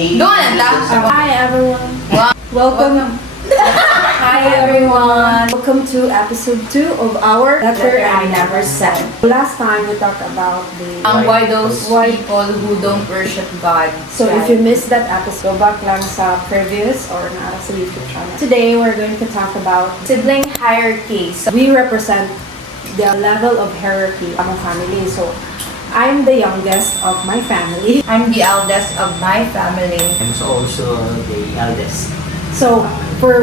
Doon lang. Hi everyone. Welcome. Hi everyone. Welcome to episode 2 of our Letter I Never Said. Last time we talked about the Why those people who don't worship God. So if you missed that episode, go back lang sa previous or naara sa YouTube channel. Today we're going to talk about Sibling hierarchies. we represent the level of hierarchy of our family. So I'm the youngest of my family. I'm the eldest of my family. I'm also the eldest. So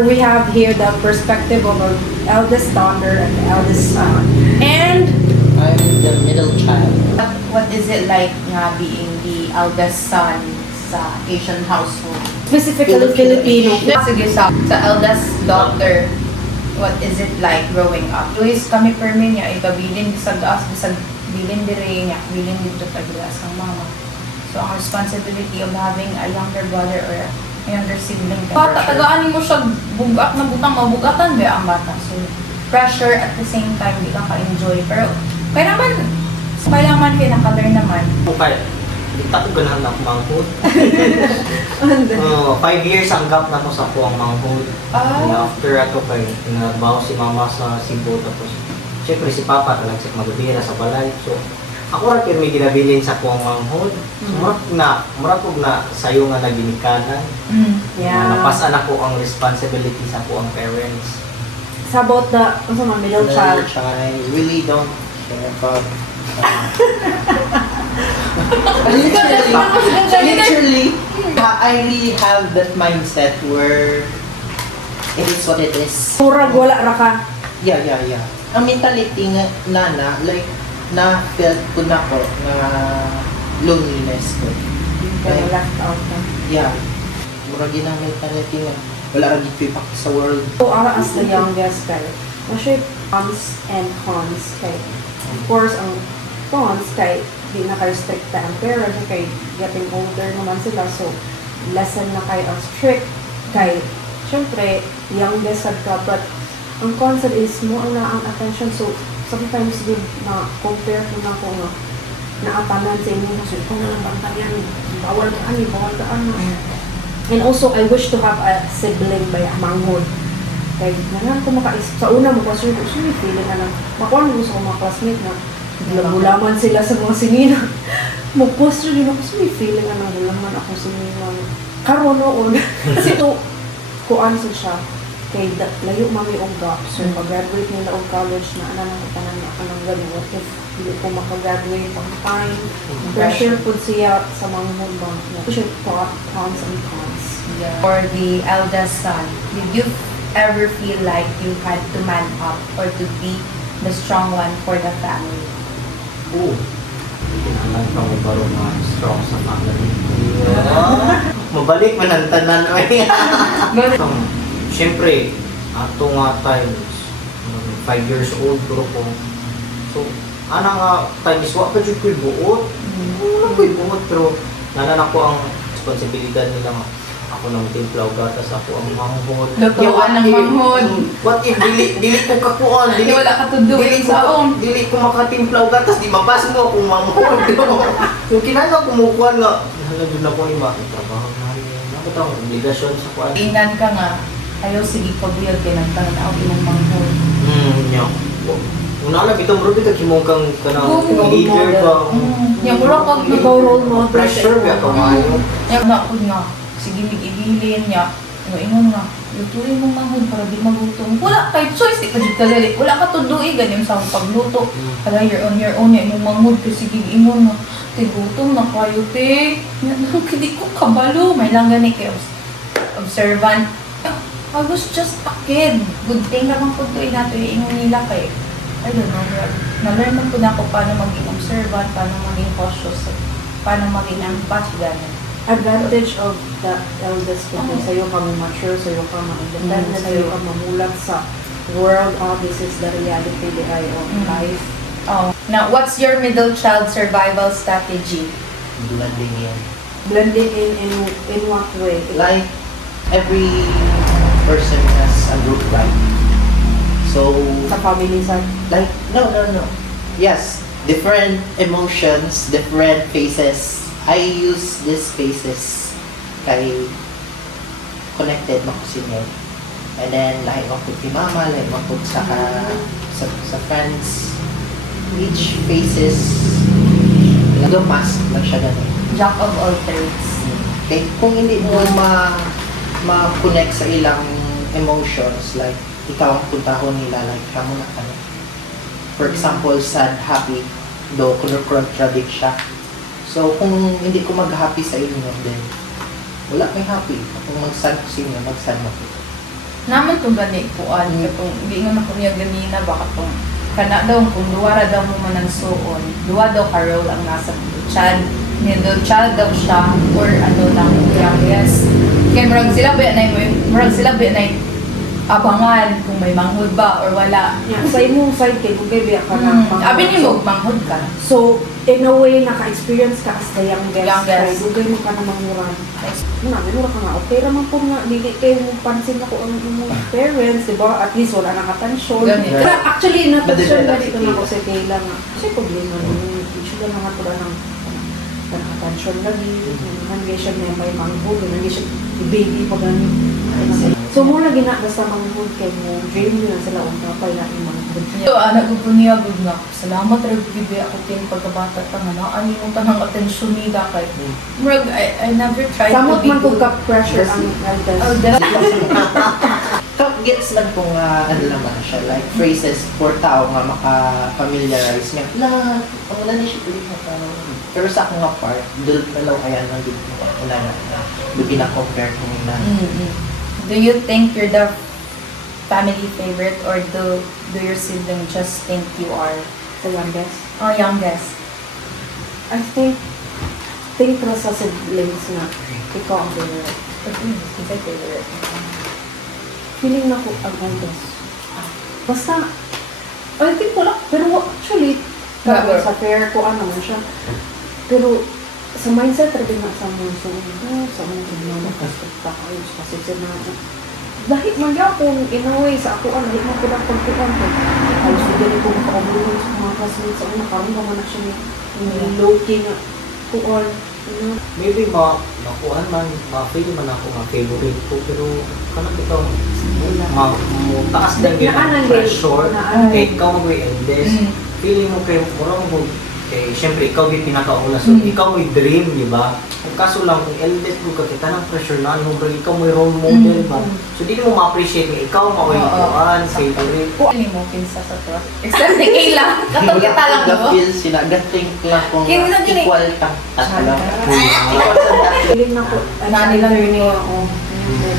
we have here the perspective of our eldest daughter and the eldest son. And I'm the middle child. What is it like nga being the eldest son sa Asian household? specifically Filipino. Sige, sa eldest daughter, what is it like growing up? Luis, kami permi niya, ikabilin sa gaas, sa bilin dire niya, bilin dito tagilas ng mama. So, ang responsibility of having a younger brother or a younger sibling. Bata, tagaan mo siya bugat na butang, mabugatan ba ang bata? So, pressure at the same time, di ka ka-enjoy. Pero, kailangan kayo nakalearn naman. Okay. Dito ko ganahan na ako manghod. 5 years ang gap na ko sa ako ang manghod. And after ato kay nagbaho si mama sa Cebu tapos syempre si papa talag sa magabira sa balay. So ako ra kay may ginabilin sa ako ang manghod. So murag na sayo nga naginikanan. Yeah. Napasan ako ang responsibility sa ako ang parents. It's about the middle child. I really don't care about. Literally, I really have that mindset where it is what it is. Murag wala ra ka. Yeah. Ang mentality nga like na-felt ko na ko na loneliness ko. Kaya left out ka. Yeah. Murag yun ang mentality nga. Wala ra gid feedback sa world. So, as the youngest kay, actually pros and cons kay. Of course, ang cons kay di na kayo strict ang parents kay getting older naman sila, so lesson na kayo ang strict kay syempre youngest sad ka, but ang cons is mo ang naang attention, so sometimes good na compare ko na ko nga naatanan sa inyo kasi ito na bantayan, bawal ka ano. And also, I wish to have a sibling by manghod. Kaya naman ko sa una mo kasi may feeling na lang, makuha mo gusto ko mga classmate na gulaman sila sa mga sinina. Mag-poster yun ako, may feeling na gulaman ako sa sinina. Karoon noon, kasi ito, kuan siya, kay layo mami og gap. So, pag-graduate nila og college na anang tanan na kanang gano'n. What if hindi ko makagraduate pang time? Pressure po siya sa mga hubang. Pressure po, cons and cons. Yeah. For the eldest son, did you ever feel like you had to man up or to be the strong one for the family? Oo. Kinahanglan pa mo baro na strong sa family. Mabalik man ang tanan. Siyempre, ato nga times 5 years old pero ko. So, ana nga times wa pa jud ko'y buot. Wala ko'y buot pero nanan ako ang responsibilidad nila nga. Ako nang timplaw gatas ako ang manghod. Lutuan ng manghod. What if dili ko kakuan, Hindi wala ka to do dili ko makatimplaw gatas, di mabas mo akong manghod. So kinahanglan ko mukuan nga halagid na ko ima trabaho na rin. Ako tawag obligasyon sa kuan. Inan ka nga, ayaw sige pag-build ka ng tanaw ng manghod. Nya. Una na bitong bro bitaw kimong kang kanang leader ba. Yung mura pag Ikaw role model. Pressure ba ka maayo? yung nakod nga, sige mig-ibilin niya, ingon nga, lutuin mo manghod para di magutom. Wala kay choice, di ka dito gali. Wala ka to do ganyan sa pagluto. Kaya you're on your own, yung manghod kasi sige ingon nga, gutom na kayo, te. Hindi ko kabalo. May lang gani kayo. Observant. I was just a kid. Good thing naman po ito nato yung nila kay. I don't know. Na-learn mo po na ako paano maging observant, paano maging cautious, paano maging ambassador. Advantage of the eldest people. Sa'yo ka mature, sa'yo ka ma-independent, sa'yo ka mamulat sa world. This is the reality of life. Oh. Now, what's your middle child survival strategy? Blending in. Blending in what way? Like every person has a group life. So Sa family side. like no. Yes, different emotions, different faces. I use these faces kay connected mo ko senior. And then, lahi mo ko kay mama, lahi mo ko sa friends. Each faces, nag-mask lang siya ganun. Jack of all trades. Okay, kung hindi mo ma-connect sa ilang emotions, like, ikaw ang puntahon nila, like, kamo na ka na. For example, sad, happy, do contradict siya. So, kung hindi ko mag-happy sa inyo, then, wala may happy. Kung mag-sad ko sa inyo, mag-sad mo ko. Naman itong gani kuan, katong hindi nga na ko niya ganina, baka itong kana daw, kung duwara daw mo man ang suon, duwa daw ka role ang nasa child. Middle child daw siya, or ano lang, youngest. Kaya marag sila ba na abangan kung may manghod ba or wala. Yeah, sa imong side kay kung baby ka na. Abi ni mo, manghod ka. So, in a way, naka-experience ka as the youngest. Youngest. Kaya dugay mo ka na manguran. Mura ka nga, okay raman po nga, hindi kayo pansin ako ang imong parents, di ba? At least wala naka-tension. Ganit. Pero actually, na-tension Madali na dito na ako sa Kayla nga. Kasi problema nung usually naman po ng naka-tension lagi. Hindi siya na may manghod, hindi siya baby pa ganun. So, muna gina, basta manghod kay mo, dream nyo na sila ang kapay na yung manghod. So, anak ko niya, good nga. Salamat rin, bibi ako tin pagkabata ta nga na. Ano yung tanang atensyon nila kay Murag, I never tried Samot to be man kung good. ka-pressure ang eldest. Oh, that's Gets man kung ano naman siya, like phrases for tao nga maka-familiarize niya. Wala na siya ulit na tao. Pero sa akong nga part, dulot na lang kaya nang dito na gina-compare ko na. Do you think you're the family favorite or do your sibling just think you are The youngest. youngest? I think ko sa siblings na ikaw ang favorite. Favorite. Feeling na ko ang eldest. Basta, I think wala. Pero actually, Never. sa fair ko ano man siya. Pero sa mindset rin na sa mga sa mga nakaspekta kayo kasi sila dahil man yapon in a way sa ako dahil man ko lang pagkuhan ko alos ko dali ko makakabulong sa mga classmates ako nakaroon naman na siya ni low-key na kuhan Maybe makuhan man, ma-feel man ako ma-favorite ko, pero kanang bitaw, taas din yung Naanan din. pressure. Naanan. Kaya ikaw mag-way eldest, feeling mo kayo, murang mo, kaya syempre ikaw yung pinakauna, so ikaw may dream, di ba? Kung kaso lang, kung eldest mo ka, kita ng pressure na, ano, bro, ikaw may role model ba? So di mo ma-appreciate nga, ikaw mawikuan, favorite. Ano mo kinsa sa to? Except ni Kayla. Katong kita lang mo. Feel sila, gating lang kung Kaya mo na din eh. equal ta. Equal sa dati. feeling na ko Nani lang learning ako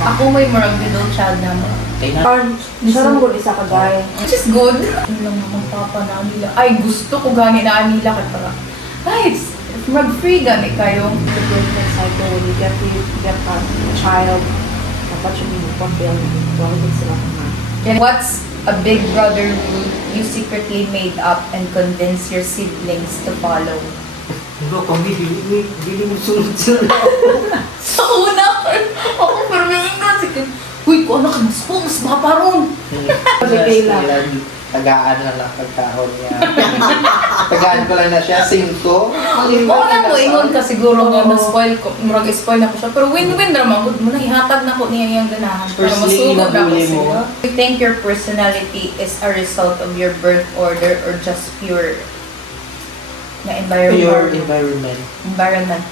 Ako may murag middle child na mo. Kaya na, parang sarang ko isa ka guy Which is good. Ano lang naman papa na nila. Ay, gusto ko gani na nila. Kaya pala, guys, mag-free gani kayo. the different cycle when you get a child dapat siya may fulfill quality sila naman. And what's a big brother rule you secretly made up and convinced your siblings to follow? Bro, kung dili mo sunod-sunod. Sa una, ako pero may ignorance. Uy, kung ano ka, mas maparon. Kasi Kayla. tagaan na lang pagkaon niya. Tagaan ko lang na siya, 5. Oo na mo, ingon ka siguro nga na-spoil ko, murag spoil na ko siya. Pero win-win naman, mo na ihatag na ko niya yung ganahan. Para Firstly, masugod na ko inabuli mo. siya. Do you think your personality is a result of your birth order or just pure na Your environment? environment.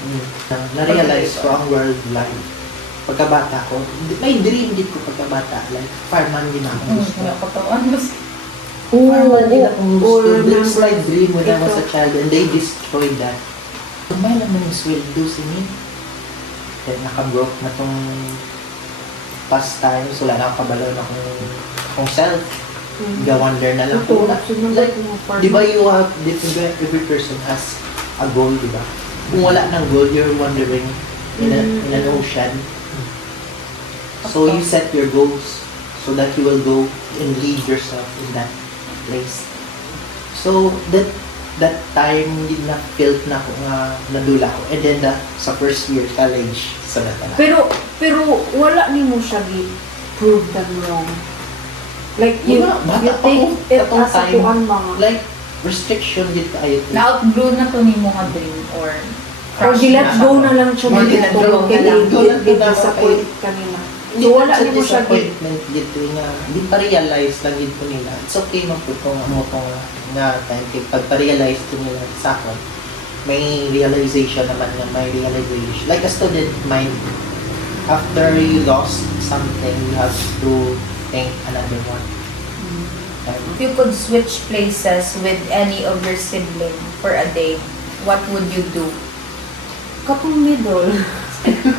Na-realize ko ang world life. Pagkabata ko, may dream din ko pagkabata. Like, fireman din ako gusto. Wala ko tawaan. Fireman din ako gusto. That's my dream when I was Ito. a child and they destroyed that. Tumay naman yung sweldo si me. Then naka-broke na tong past time. So, wala na ako kabalaw na kung self. Ga-wonder na lang. Ito, Like, di ba you have, every person has a goal, di ba? Kung wala ng goal, you're wandering in an ocean. So you set your goals so that you will go and lead yourself in that place. So that time hindi na felt na ko nga nadula ko. And then sa first year college sa Natala. Pero wala ni mo siya prove them wrong. Like you Wala, bata pa take ko. it Atong as a time. kuan mga Like restriction dito kayo. Na-outgrow na to ni mo nga dream or Or gi-let go na lang siya More dito. than Kaya let go lang to disappoint kanina. Hindi So, wala wala sa niyo siya disappointment dito nga. Hindi pa realize lang dito nila. It's okay man po kung ano to nga time. Pag pa-realize to nila sa akin, may realization naman nga, may realization. Like a student mind, after you lost something, you have to think another one. If you could switch places with any of your sibling for a day, what would you do? Kapag middle.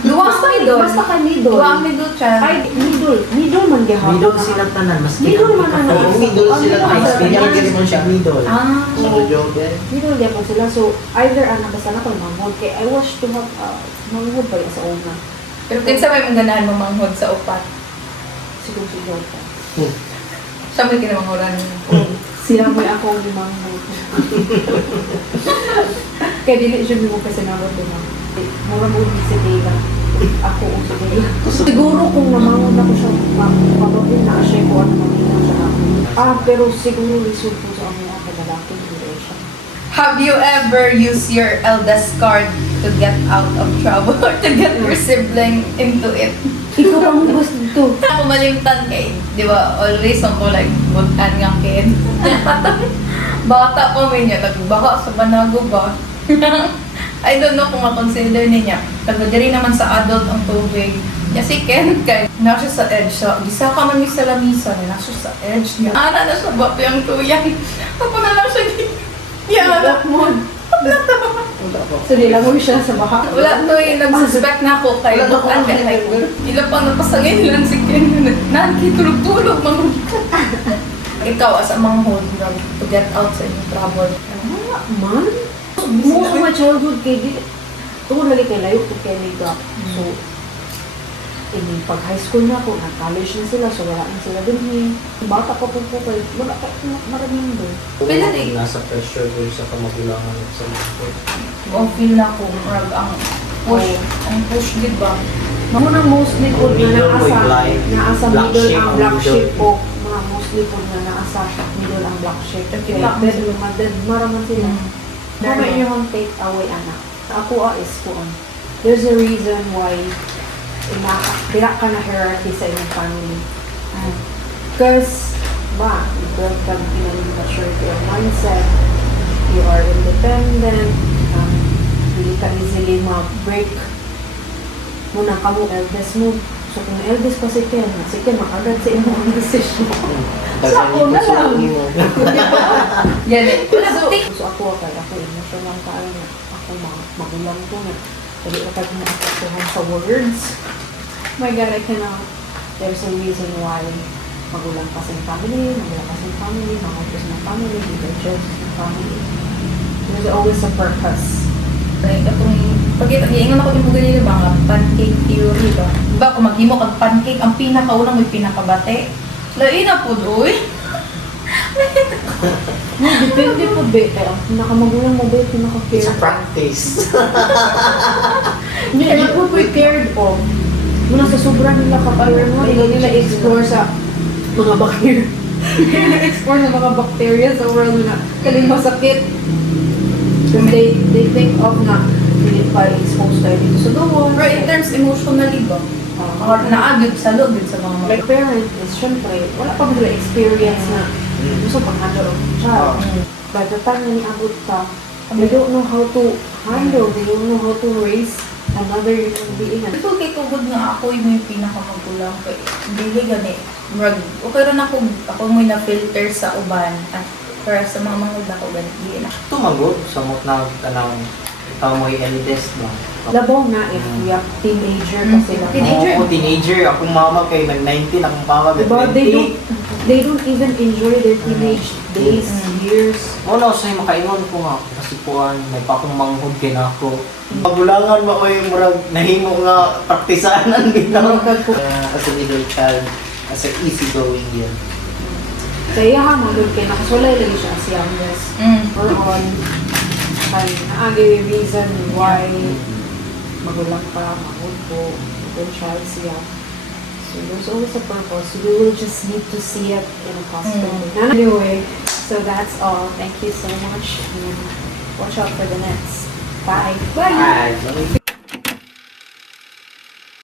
Duwa ang middle. Basta ka middle. Duwa ang middle child. Ay, middle. Middle man gihapon. Middle sila tanan, mas Middle man ano. Oo, middle sila Ang tanan. middle. Pinagigil mo siya middle. Ah. So, joke eh. Middle gihapon sila. So, either basta na ko manghod. Kay I wish to have manghod pa sa una. Pero kinsa may ganahan mo manghod sa upat? Siguro si Jota. Siya may kinamanghuran niya. Sila may akong manghod. Kaya dili siya mo kasi nabot din ako. Mura mo si Dela. Ako o si Dela. Siguro kung namangon ako siya, mababin na siya ko ano mamina siya ako. Pero siguro lisod po sa mga kalalaki. Hindi siya. Have you ever used your eldest card to get out of trouble or to get your sibling into it? Ikaw ang gusto dito. Ako malimtan kay, di ba, always ako like, butan nga kid. Bata pa may niya, nagbaka sa banago ba? I don't know kung makonsider niya. Nagdari naman sa adult ang tubig. Niya si Ken kay, nasa sa edge siya. Gisa ka man sa lamisa niya, nasa sa edge niya. Ana na sa bato yung tuyang. Tapos na lang siya Iyak mo. So, nilangoy siya sa baha. wala to yung nagsuspect na ako kay Wala to bukan kung ka ano like, ilang pang napasangin lang si Ken. Nakikitulog-tulog mga ikaw as a manghod to get out sa inyong trouble. Wala man. Most of my childhood kay di. Tungkol lagi kay layo kay Liga. So, pag high school na ako, nag-college na sila, so wala na sila din. Bata pa po kay, wala pa maraming doon. Pila di? Nasa pressure ko sa kamagulangan at sa mga Ang feel na ko, murag ang push, di ba? Mga mostly po na Middle naasa, with blind, naasa black middle sheep ang ang black middle. sheep po. Mga mostly po na naasa middle ang black sheep. Kita mo Kaya dead, maraman sila. Dahil Mama yung take away anak. Ako is kuon. There's a reason why pila ka na hierarchy sa inyong family. Because, you build ka ng maturity of mindset, you are independent, hindi ka easily ma-break muna ka mo, eldest mo. So, kung eldest pa si Ken makagad sa inyong decision. So, ako na lang. Yan eh. So, ako emotional tayo na ako magulang ko na. Hindi ako maapektuhan sa words. My God, I cannot. There's a reason why magulang ka sa family, mga sa family, leader church sa family. There's always a purpose. Pag-iingon ako yung ganyan ba, pancake theory ba? Diba kung maghimo kag pancake, ang pinakaunang may pinakabate. Lain na po doy. Depende po, be. Kaya ang pinakamagulang mo, be, pinaka-care. It's a practice. Hindi po prepared po. Muna sa sobrang nila kapag mo, hindi nila explore sa mga bacteria. Hindi nila explore sa mga bacteria sa world na kaling masakit. Because they think of na hindi pa exposed tayo dito sa doon. Pero in terms emotionally ba? Or naagid sa loob din sa mga Like parent is syempre, wala pa nila experience na gusto pang handle of child. By the time na niabot ka, they don't know how to handle, they don't know how to raise another human being. ito kay tugod nga ako yung pinakamagulang ko. Dili gani. Murag, okay rin ako may na-filter sa uban. At para sa mga mangod ako gani, dili na. Tumagot sa mga tanang ikaw mo yung eldest ba? Labaw na if we have teenager pa sila. Teenager. Oo, teenager. Akong mama kay nag-19, akong papa Diba, nag-20. they don't even enjoy their teenage days, years. Oo na, sa'yo makaingon ko nga. Kasi puan, may pa akong manghod kay na ako. Magulangan ba o yung murag nahimo nga praktisaanan bitaw. As a middle child, as an easygoing yun. Kaya magod kay nakasulay lagi siya as youngest. Or on, kay naagi reason why magulang pa, magod po, middle child siya. So there's always a purpose. We will just need to see it in a positive way. Anyway, so that's all. Thank you so much. And watch out for the next Bye. Bye.